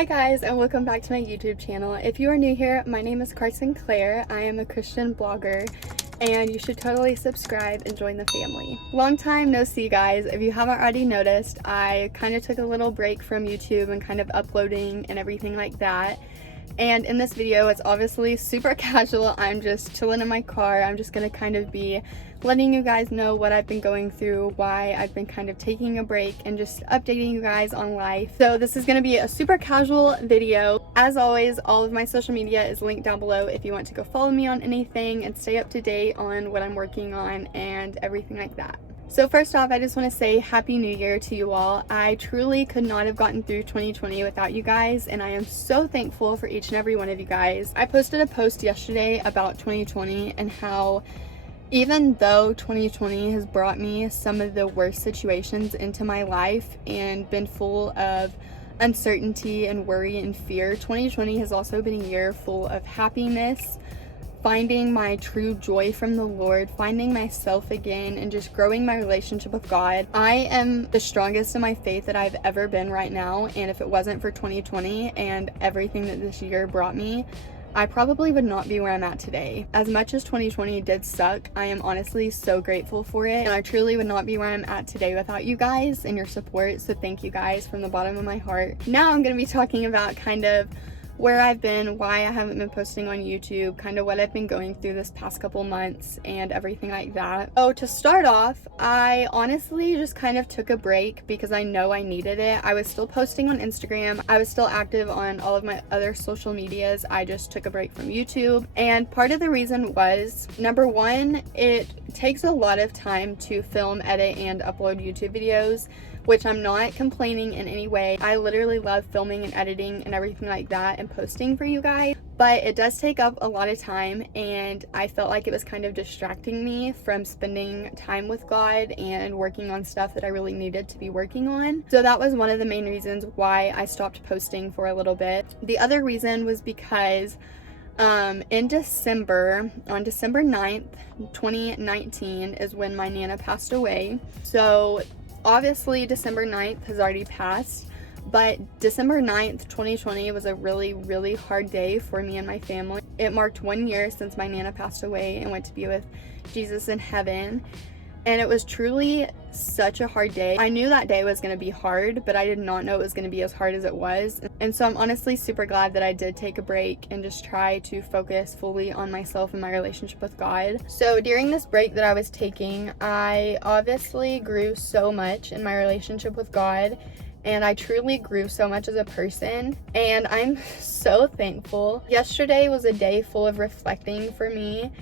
Hi guys, and welcome back to my YouTube channel. If you are new here, my name is Carson Claire. I am a Christian blogger and you should totally subscribe and join the family. Long time no see guys. If you haven't already noticed, I kind of took a little break from YouTube and kind of uploading and everything like that. And in this video, it's obviously super casual. I'm just chilling in my car. I'm just gonna kind of be letting you guys know what I've been going through, why I've been kind of taking a break, and just updating you guys on life. So this is gonna be a super casual video. As always, all of my social media is linked down below if you want to go follow me on anything and stay up to date on what I'm working on and everything like that. So first off, I just want to say Happy New Year to you all. I truly could not have gotten through 2020 without you guys, and I am so thankful for each and every one of you guys. I posted a post yesterday about 2020 and how even though 2020 has brought me some of the worst situations into my life and been full of uncertainty and worry and fear, 2020 has also been a year full of happiness, finding my true joy from the Lord, finding myself again, and just growing my relationship with God. I am the strongest in my faith that I've ever been right now, and if it wasn't for 2020 and everything that this year brought me, I probably would not be where I'm at today. As much as 2020 did suck, I am honestly so grateful for it, and I truly would not be where I'm at today without you guys and your support, so thank you guys from the bottom of my heart. Now I'm going to be talking about kind of where I've been, why I haven't been posting on YouTube, kind of what I've been going through this past couple months and everything like that. Oh, to start off, I honestly just kind of took a break because I know I needed it. I was still posting on Instagram. I was still active on all of my other social medias. I just took a break from YouTube. And part of the reason was, number one, it takes a lot of time to film, edit, and upload YouTube videos, which I'm not complaining in any way. I literally love filming and editing and everything like that and posting for you guys, but it does take up a lot of time, and I felt like it was kind of distracting me from spending time with God and working on stuff that I really needed to be working on. So that was one of the main reasons why I stopped posting for a little bit. The other reason was because in December, on December 9th, 2019 is when my Nana passed away. So obviously December 9th has already passed, but December 9th, 2020 was a really hard day for me and my family. It marked 1 year since my Nana passed away and went to be with Jesus in heaven. And it was truly such a hard day. I knew that day was going to be hard, but I did not know it was going to be as hard as it was. And so I'm honestly super glad that I did take a break and just try to focus fully on myself and my relationship with God. So during this break that I was taking, I obviously grew so much in my relationship with God, and I truly grew so much as a person, and I'm so thankful. Yesterday was a day full of reflecting for me,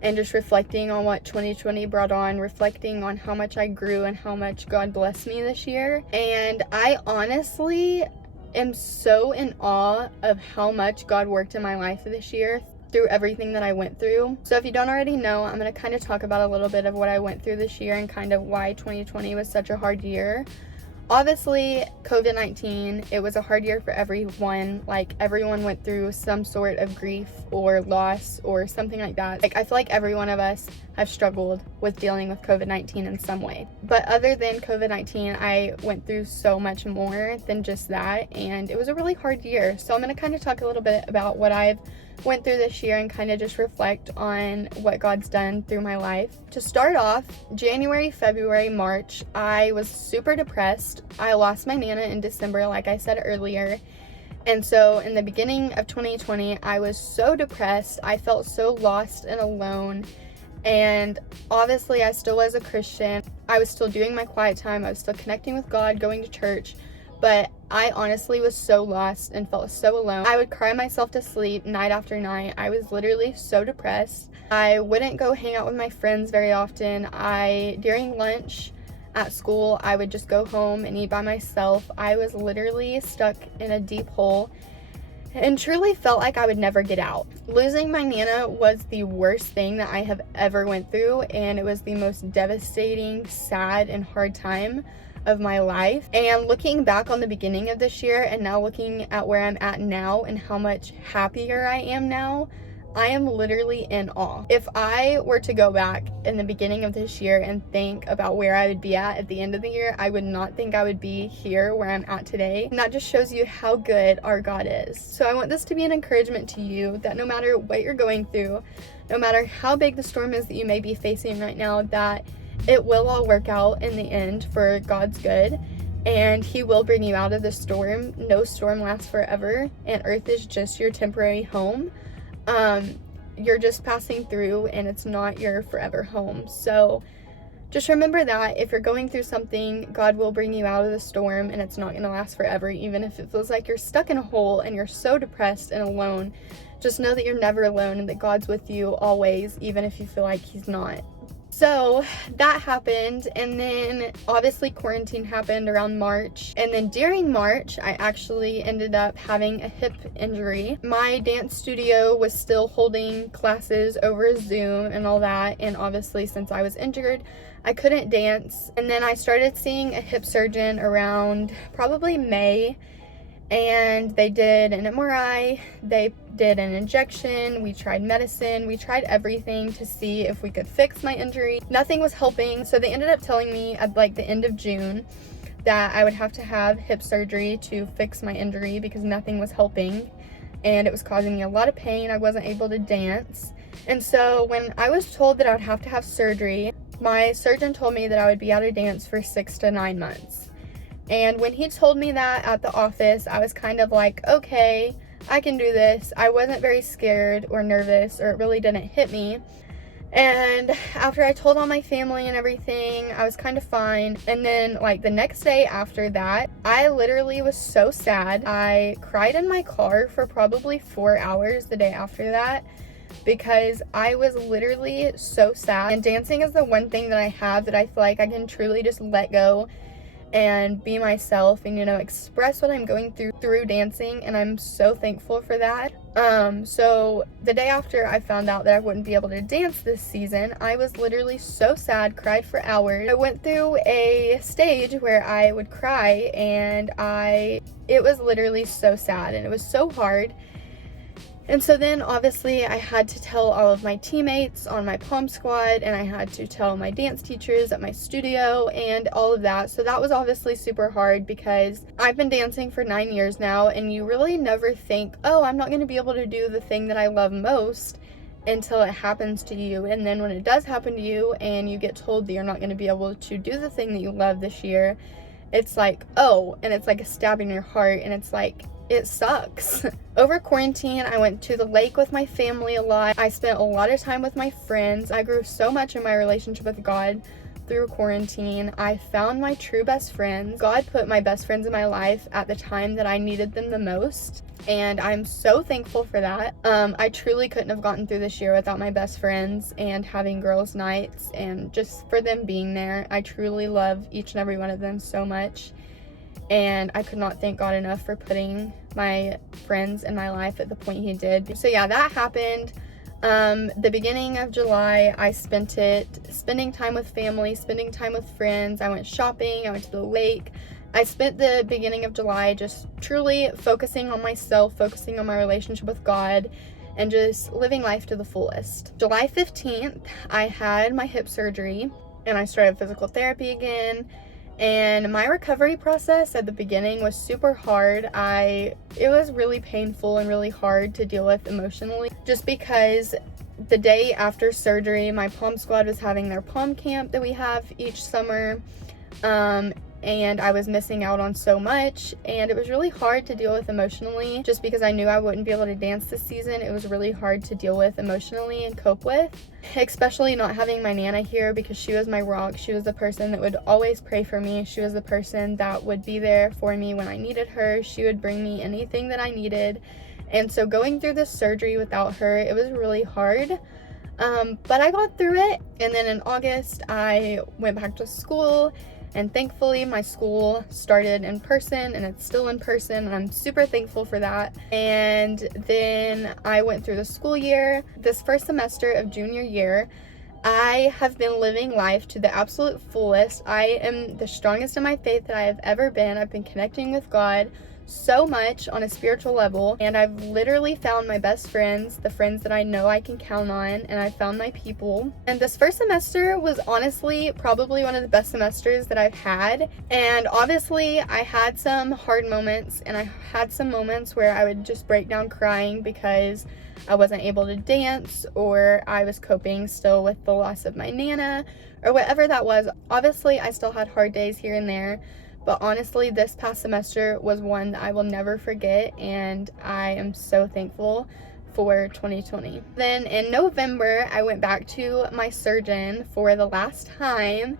and just reflecting on what 2020 brought on, reflecting on how much I grew and how much God blessed me this year. And I honestly am so in awe of how much God worked in my life this year through everything that I went through. So if you don't already know, I'm going to kind of talk about a little bit of what I went through this year and kind of why 2020 was such a hard year. Obviously, COVID-19, it was a hard year for everyone. Like, everyone went through some sort of grief or loss or something like that. Like, I feel like every one of us have struggled with dealing with COVID-19 in some way. But other than COVID-19, I went through so much more than just that, and it was a really hard year. So I'm going to kind of talk a little bit about what I've went through this year and kind of just reflect on what God's done through my life. To start off, January, February, March, I was super depressed. I lost my Nana in December, like I said earlier. And so in the beginning of 2020, I was so depressed. I felt so lost and alone. And obviously I still was a Christian. I was still doing my quiet time. I was still connecting with God, going to church. But I honestly was so lost and felt so alone. I would cry myself to sleep night after night. I was literally so depressed. I wouldn't go hang out with my friends very often. During lunch at school, I would just go home and eat by myself. I was literally stuck in a deep hole and truly felt like I would never get out. Losing my Nana was the worst thing that I have ever went through, and it was the most devastating, sad, and hard time of my life. And looking back on the beginning of this year and now looking at where I'm at now and how much happier I am now, I am literally in awe. If I were to go back in the beginning of this year and think about where I would be at the end of the year, I would not think I would be here where I'm at today. And that just shows you how good our God is. So I want this to be an encouragement to you that no matter what you're going through, no matter how big the storm is that you may be facing right now, that it will all work out in the end for God's good. And he will bring you out of the storm. No storm lasts forever, and earth is just your temporary home. You're just passing through, and it's not your forever home. So just remember that if you're going through something, God will bring you out of the storm, and it's not going to last forever. Even if it feels like you're stuck in a hole and you're so depressed and alone, just know that you're never alone and that God's with you always, even if you feel like he's not. So that happened, and then obviously quarantine happened around March, and then during March I actually ended up having a hip injury. My dance studio was still holding classes over Zoom and all that, and obviously since I was injured I couldn't dance. And then I started seeing a hip surgeon around probably May, and they did an MRI, they did an injection, we tried medicine, we tried everything to see if we could fix my injury. Nothing was helping, so they ended up telling me at like the end of June that I would have to have hip surgery to fix my injury because nothing was helping and it was causing me a lot of pain. I wasn't able to dance. And so when I was told that I would have to have surgery, my surgeon told me that I would be out of dance for 6 to 9 months. And when he told me that at the office, I was kind of like, okay, I can do this. I wasn't very scared or nervous, or it really didn't hit me. And after I told all my family and everything, I was kind of fine. And then like the next day after that, I literally was so sad. I cried in my car for probably 4 hours the day after that, because I was literally so sad. And dancing is the one thing that I have that I feel like I can truly just let go and be myself and, you know, express what I'm going through dancing, and I'm so thankful for that. So the day after I found out that I wouldn't be able to dance this season, I was literally so sad, cried for hours. I went through a stage where I would cry, and it was literally so sad, and it was so hard. And so then obviously I had to tell all of my teammates on my pom squad, and I had to tell my dance teachers at my studio and all of that. So that was obviously super hard because I've been dancing for 9 years now, and you really never think, oh, I'm not going to be able to do the thing that I love most until it happens to you. And then when it does happen to you and you get told that you're not going to be able to do the thing that you love this year, it's like, oh, and it's like a stab in your heart, and it's like, it sucks. Over quarantine, I went to the lake with my family a lot. I spent a lot of time with my friends. I grew so much in my relationship with God through quarantine. I found my true best friends. God put my best friends in my life at the time that I needed them the most, and I'm so thankful for that. I truly couldn't have gotten through this year without my best friends and having girls' nights and just for them being there. I truly love each and every one of them so much. And I could not thank God enough for putting my friends in my life at the point he did. So yeah, that happened. The beginning of July, I spent it spending time with family, spending time with friends. I went shopping, I went to the lake. I spent the beginning of July just truly focusing on myself, focusing on my relationship with God, and just living life to the fullest. July 15th, I had my hip surgery, and I started physical therapy again. And my recovery process at the beginning was super hard. It was really painful and really hard to deal with emotionally, just because the day after surgery, my pom squad was having their pom camp that we have each summer, and I was missing out on so much, and it was really hard to deal with emotionally. Just because I knew I wouldn't be able to dance this season, it was really hard to deal with emotionally and cope with, especially not having my Nana here, because she was my rock. She was the person that would always pray for me. She was the person that would be there for me when I needed her. She would bring me anything that I needed. And so going through this surgery without her, it was really hard. But I got through it. And then in August, I went back to school. And thankfully, my school started in person, and it's still in person, and I'm super thankful for that. And then I went through the school year. This first semester of junior year, I have been living life to the absolute fullest. I am the strongest in my faith that I have ever been. I've been connecting with God so much on a spiritual level, and I've literally found my best friends, the friends that I know I can count on, and I found my people. And this first semester was honestly probably one of the best semesters that I've had, and obviously I had some hard moments, and I had some moments where I would just break down crying because I wasn't able to dance, or I was coping still with the loss of my Nana, or whatever that was. Obviously I still had hard days here and there, but honestly, this past semester was one that I will never forget, and I am so thankful for 2020. Then in November, I went back to my surgeon for the last time,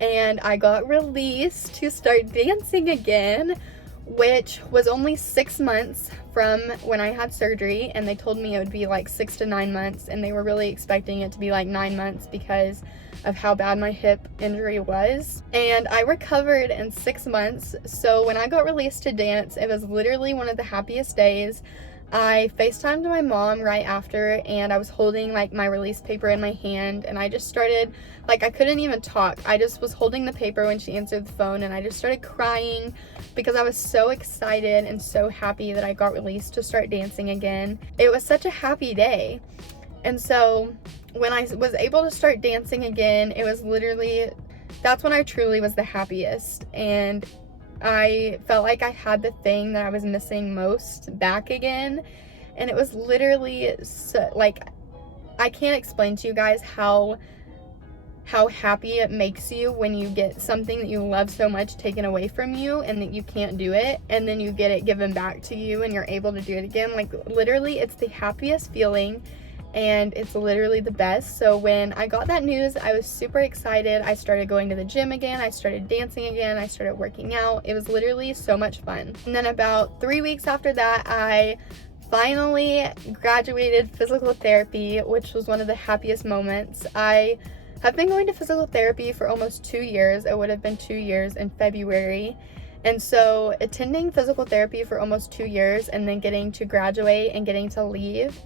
and I got released to start dancing again, which was only 6 months from when I had surgery, and they told me it would be like 6 to 9 months, and they were really expecting it to be like 9 months because of how bad my hip injury was. And I recovered in 6 months, so when I got released to dance, it was literally one of the happiest days. I FaceTimed my mom right after, and I was holding like my release paper in my hand, and I just started, like, I couldn't even talk. I just was holding the paper when she answered the phone, and I just started crying because I was so excited and so happy that I got released to start dancing again. It was such a happy day. And so when I was able to start dancing again, it was literally, that's when I truly was the happiest, and I felt like I had the thing that I was missing most back again. And it was literally so, like, I can't explain to you guys how happy it makes you when you get something that you love so much taken away from you and that you can't do it, and then you get it given back to you and you're able to do it again. Like, literally, it's the happiest feeling, and it's literally the best. So when I got that news, I was super excited. I started going to the gym again, I started dancing again, I started working out. It was literally so much fun. And then about 3 weeks after that, I finally graduated physical therapy, which was one of the happiest moments. I have been going to physical therapy for almost 2 years. It would have been 2 years in February. And so attending physical therapy for almost 2 years and then getting to graduate and getting to leave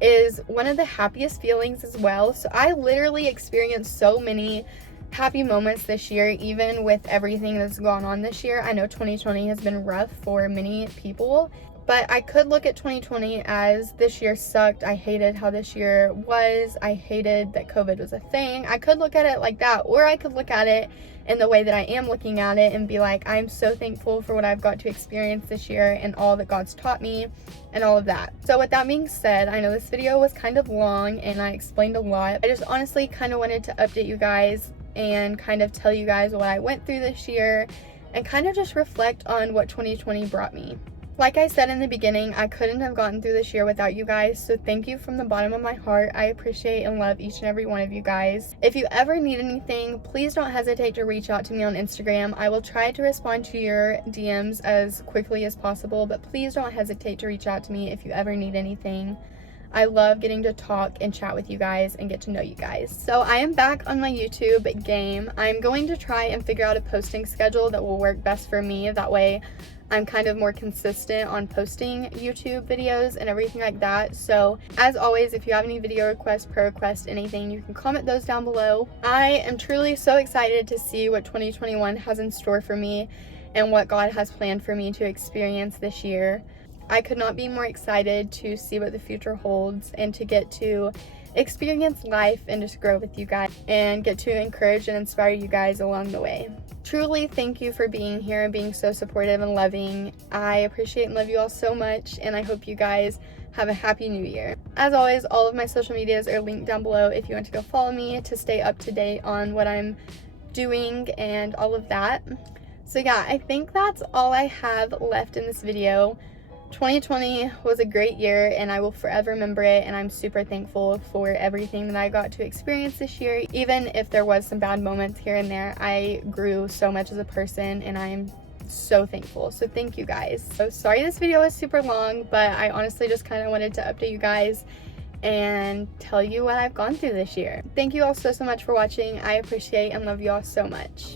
is one of the happiest feelings as well. So I literally experienced so many happy moments this year, even with everything that's gone on this year. I know 2020 has been rough for many people, but I could look at 2020 as this year sucked. I hated how this year was. I hated that COVID was a thing. I could look at it like that, or I could look at it in the way that I am looking at it and be like, I'm so thankful for what I've got to experience this year and all that God's taught me and all of that. So with that being said, I know this video was kind of long and I explained a lot. I just honestly kind of wanted to update you guys and kind of tell you guys what I went through this year and kind of just reflect on what 2020 brought me. Like I said in the beginning, I couldn't have gotten through this year without you guys, so thank you from the bottom of my heart. I appreciate and love each and every one of you guys. If you ever need anything, please don't hesitate to reach out to me on Instagram. I will try to respond to your DMs as quickly as possible, but please don't hesitate to reach out to me if you ever need anything. I love getting to talk and chat with you guys and get to know you guys. So I am back on my YouTube game. I'm going to try and figure out a posting schedule that will work best for me. That way I'm kind of more consistent on posting YouTube videos and everything like that. So as always, if you have any video requests, prayer requests, anything, you can comment those down below. I am truly so excited to see what 2021 has in store for me and what God has planned for me to experience this year. I could not be more excited to see what the future holds and to get to experience life and just grow with you guys and get to encourage and inspire you guys along the way. Truly, thank you for being here and being so supportive and loving. I appreciate and love you all so much, and I hope you guys have a happy new year. As always, all of my social medias are linked down below if you want to go follow me to stay up to date on what I'm doing and all of that. So yeah, I think that's all I have left in this video. 2020 was a great year and I will forever remember it, and I'm super thankful for everything that I got to experience this year. Even if there was some bad moments here and there, I grew so much as a person and I'm so thankful. So thank you guys. So sorry this video was super long, but I honestly just kind of wanted to update you guys and tell you what I've gone through this year. Thank you all so much for watching. I appreciate and love you all so much.